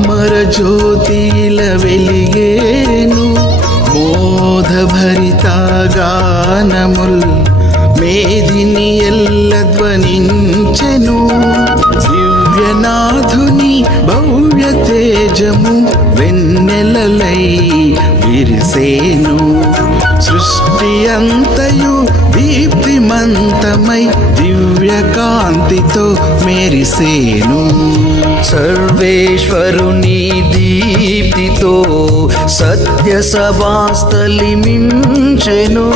అమర జ్యోతిల వెలిగేను బోధభరిత గానముల్ మేదిని ఎల్ల ధ్వనించెను దివ్యనాథుని భవ్య తేజము వెన్నెలలై విరిసేను సృష్టి అంతయు దీప్తిమంతమై దివ్య కాంతితో మెరిసేను సర్వేశ్వరుని దీప్తితో సత్య సభాస్థలి మించెను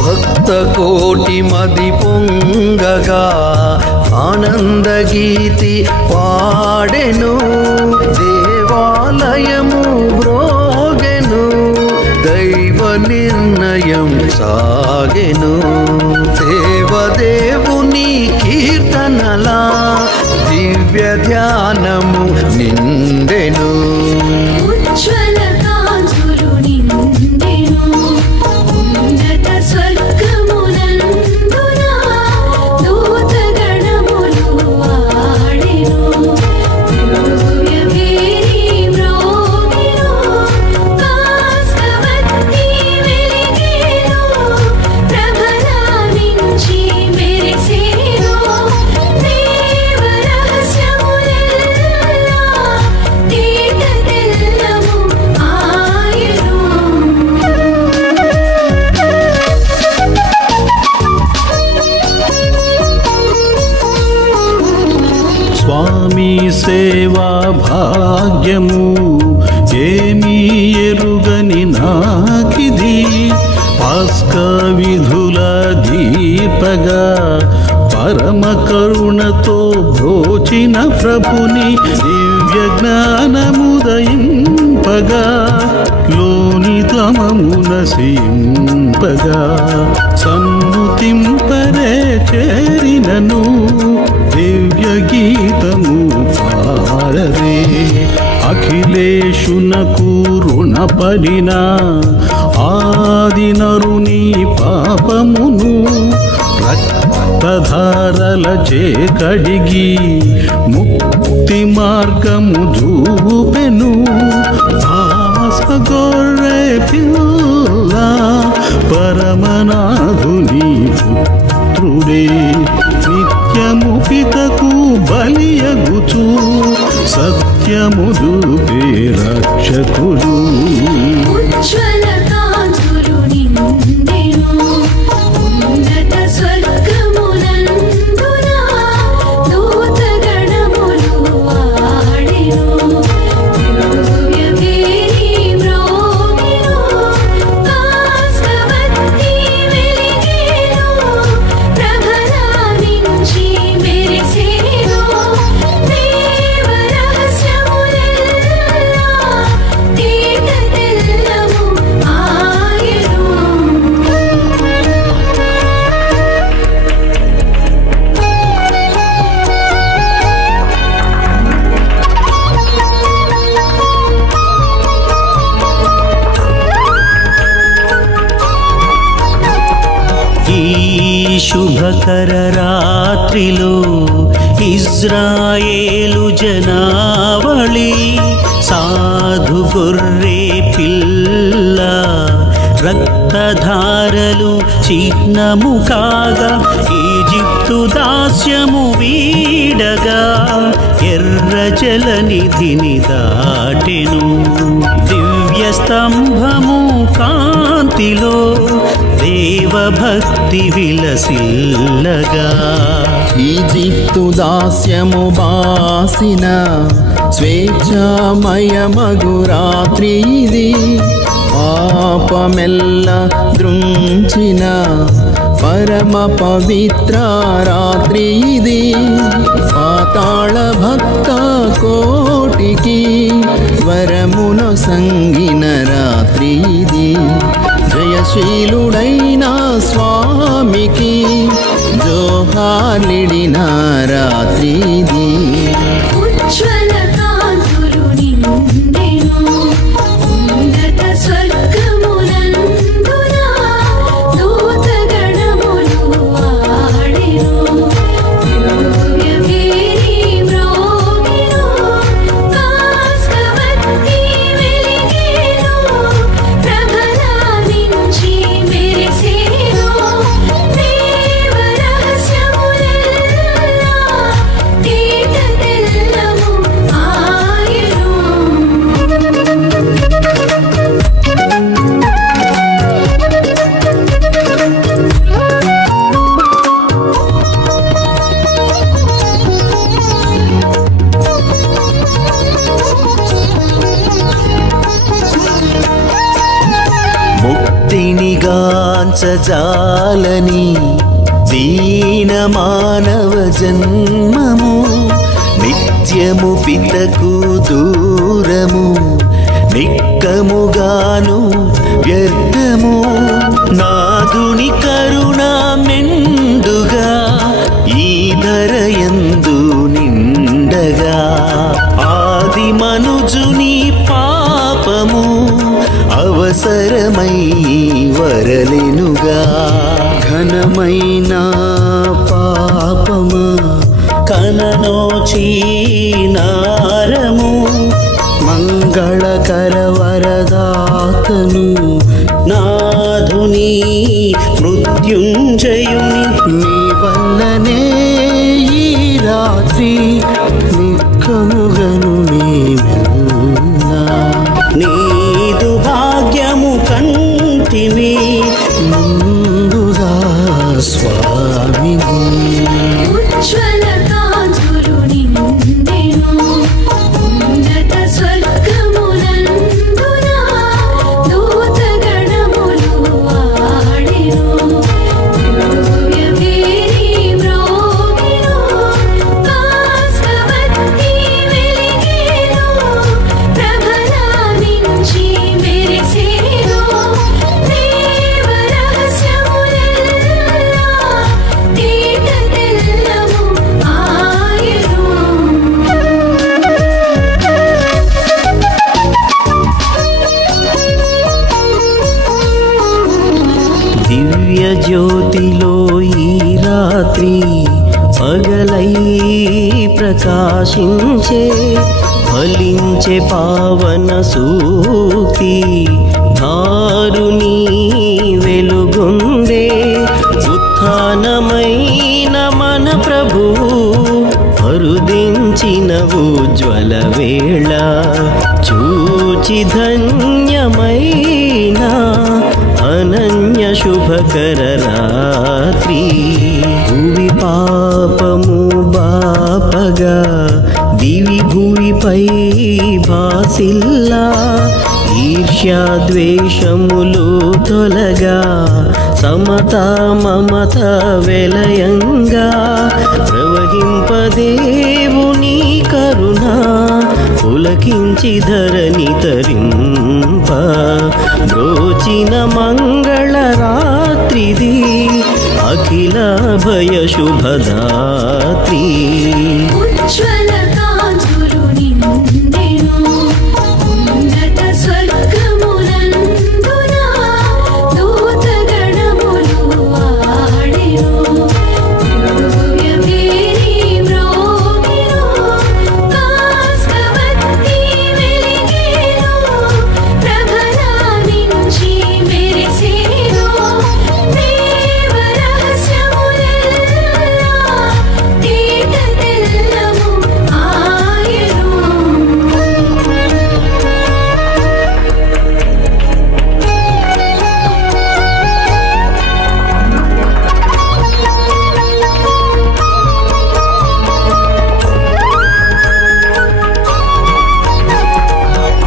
భక్త కోటి మది పొంగగా ఆనంద గీతి పాడెను దేవాలయము బ్రోగెను దైవ నిర్ణయం సాగెను దేవదేవుని కీర్తనలా దివ్య ధ్యానము నిండెను ఉజ్వల కాంతులు నిండెను ఉన్నత స్వర్గమునందున దూతగణములు ఆడెను దివ్య వేరి మ్రోగెను కాస్తవతి వెలిగెను ప్రభలావించి మెరిసెను దేవ రహస్యములెల్లా తేట తెల్లము ఆయను స్వామి సేవా భాగ్యము ఏమీ ఎరుగని నాకిది పాస్క విధుల దీపగా పరమ కరుణతో బ్రోచిన ప్రభుని దివ్య జ్ఞానముదయింపగా లోని తమమున సింపగా సన్నుతింపరే చేరినను దివ్య గీతము పారరే అఖిలేశునకు రుణపడిన ఆది నరుని పాపమును రక్తధారల చే కడిగి ముక్తి మార్గము చూపెను గొర్రె పిల్ల పరమనాథుని పుత్రుడే నిత్యము పితకు బలియగుచు సత్యము చూపే రక్షకుడు ఉజ్వల కాంతులు నిండెను ఉన్నత స్వర్గమునందున దూతగణములు ఆడెను దివ్య వేరి మ్రోగెను కాస్తవతి వెలిగెను ప్రభలావించి మెరిసెను దేవ రహస్యములెల్లా తేట తెల్లము ఆయను ఈ శుభకర రాత్రిలో ఇజ్రాయేలు జనావళి సాధు గొర్రె పిల్ల రక్తధారలు చిహ్నము కాగా ఈజిప్తు దాస్యము వీడగా ఎర్ర జలనిధిని దాటెను దివ్య స్తంభము కాంతిలో దేవభక్తి విలసిల్లగా ఈజిప్తు దాస్యము బాసిన స్వేచ్ఛామయమగు రాత్రి ఇది పాపమెల్ల దృంచిన పరమ పవిత్ర రాత్రి ఇది పాతాళ భక్త కోటికి వరమును సంగిన రాత్రి ఇది జయశీలుడైన స్వామికి జోహార్లిడిన రాత్రి ఇది ఉజ్వల కాంతులు నిండెను ఉన్నత స్వర్గమునందున దూతగణములు ఆడెను దివ్య వేరి మ్రోగెను కాస్తవతి హరిని గాంచజాలని దీన మానవ జన్మము నిత్యము పితకు దూరము నిక్కముగాను వ్యర్థము నాదుని కరుణ మెండుగా ఈ ధరయందు నిండగా ఆది మనుజుని పాపము అవసరమై వరలెనుగా ఘనమైన పాపమా కననోచీనారము మంగళకర వరదాతను నాధుని మృత్యుంజయుని నీ వల్లనే ఈ రాత్రి నిక్కముగను నీవెల్లా నీదు భాగ్యము కంటివి ముందుగా స్వామిని ఉజ్వల కాంతులు నిండెను ఉన్నత స్వర్గమునందున దూతగణములు ఆడెను దివ్యవేణి మ్రోగెను భాస్కవతి వెలిగెను ప్రభలానించి మెరిసెను దేవ రహస్యములెల్లా తేట తెల్లము ఆయను దివ్య జ్యోతిలో ఈ రాత్రి పగలై ప్రకాశించే ఫలించే పావన సూక్తి ధారుని వెలుగొందే ఉత్థానమైన మన ప్రభు అరుదించిన ఉజ్వల వేళ చూచి ధన్యమైన అనన్య శుభకర రాత్రి భూమి పాపము బాపగా దివి భూమిపై భాసిల్లా ఈర్ష్యాద్వేషములు తొలగా సమత మమత వెలయంగా ప్రవహింపదేవుని కరుణ పులకించి ధరణి తరింప బ్రోచిన మంగళ రాత్రిది అఖిల భయ శుభదాత్రి ఉజ్వల కాంతులు నిండెను ఉన్నత స్వర్గమునందున దూతగణములు ఆడెను దివ్యవేణి మ్రోగెను భాస్కవతి వెలిగెను ప్రభలానించి మెరిసెను దేవ రహస్యములెల్లా తేట తెల్లము ఆయను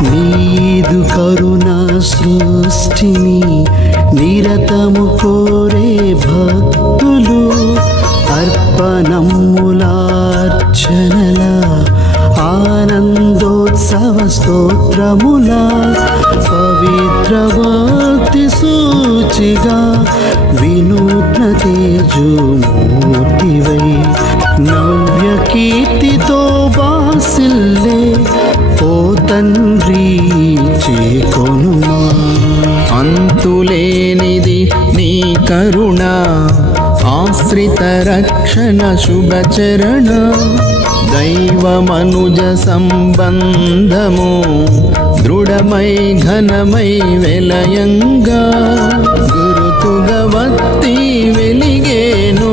నీదు కరుణ సృష్టిని నిరతము కోరే భక్తులు అర్పణములార్చనల ఆనందోత్సవ స్తోత్రముల పవిత్ర భక్తి సూచిగా వినూత్న తేజోమూర్తివై నవ్య కీర్తితో బాసిల్లే ఓ తండ్రి చేకొనుమా అంతులేనిది నీ కరుణ ఆశ్రిత రక్షణ శుభచరణ దైవమనుజ సంబంధము దృఢమై ఘనమై వెలయంగా గురుతుగవత్తి వెలిగేను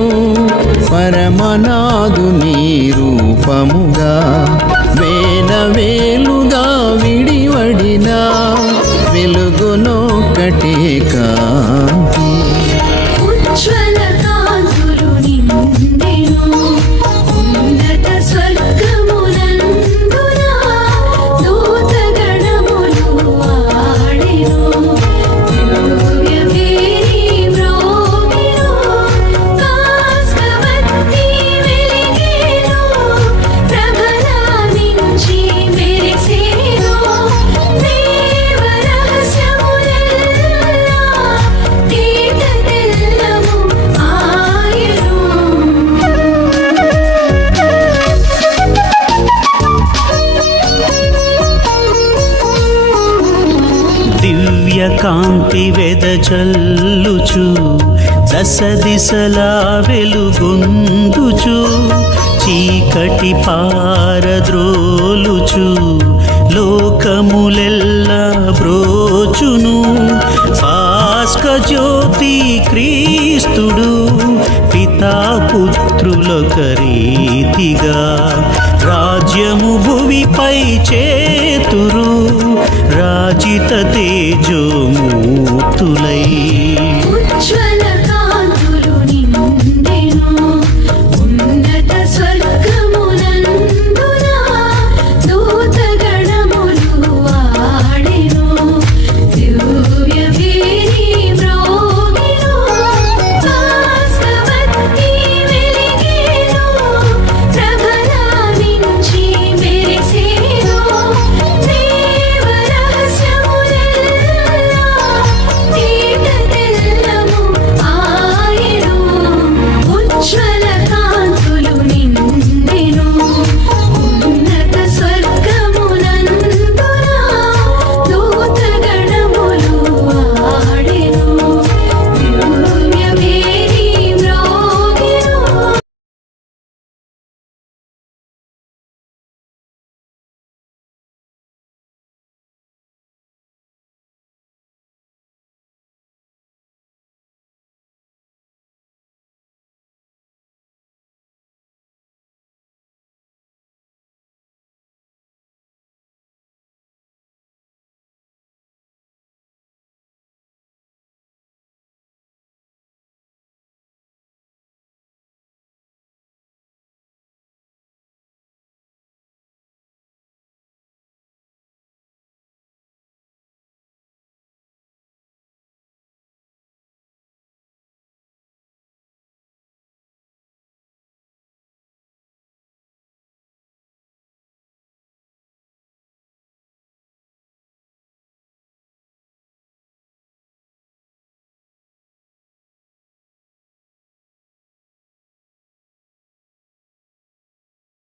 పరమనాదుని రూపముగా వేలుగా విడివడిన వెలుగునొకటే కాంతి ఉజ్వల కాంతులు నిండెను ఉన్నత స్వర్గమునందున దూతగణములు ఆడెను దివ్యవేణి కాంతి వెదజల్లుచు దశ దిశలా వెలుగొందుచు చీకటి పారద్రోలుచు లోకములెల్లా బ్రోచును భాస్క జ్యోతి క్రీస్తుడు పితాపుత్రులొక రీతిగా రాజ్యము భువిపై చేతురు రాజిత తేజో